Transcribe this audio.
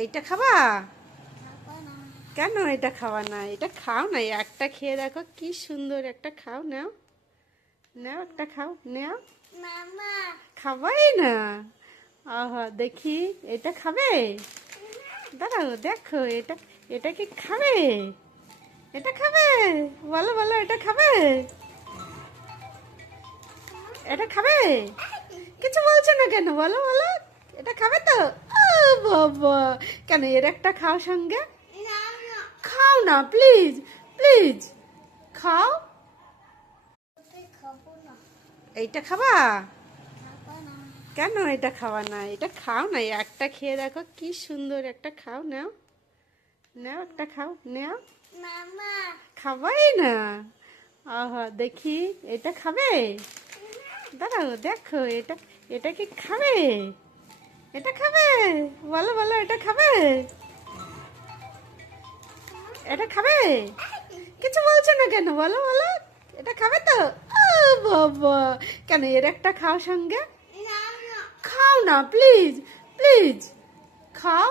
এইটা খাবা? কেন এটা খাওয়া না? এটা খাও না, একটা খেয়ে দেখো কি সুন্দর, একটা খাও, নাও নাও, একটা খাও, নাও। খাবাই না? আহা, দেখি এটা খাবে? দাঁড়াও, দেখো এটা, এটা কি খাবে? এটা খাবে? বলো বলো, এটা খাবে? এটা খাবে? কিছু বলছো না কেন, বলো বলো। এটা খাবে তো? ও বাবা, কেন এর একটা খাও সঙ্গে। খাও না প্লিজ, প্লিজ খাও। এইটা খাবা? কেন এটা খাওয়া না? এটা খাও না, একটা খেয়ে দেখো কি সুন্দর, একটা খাও, নাও নাও, একটা খাও, নাও। খাবাই না? আহা, দেখি এটা খাবে? দাঁড়াও, দেখো এটা, এটা কি খাবে? এটা খাবে? বলো বলো, এটা খাবে? এটা খাবে? কিছু বলছো না কেন, বলো বলো। এটা খাবে তো? ও বাবা, কেন এর একটা খাও সঙ্গে। খাও না প্লিজ, প্লিজ খাও।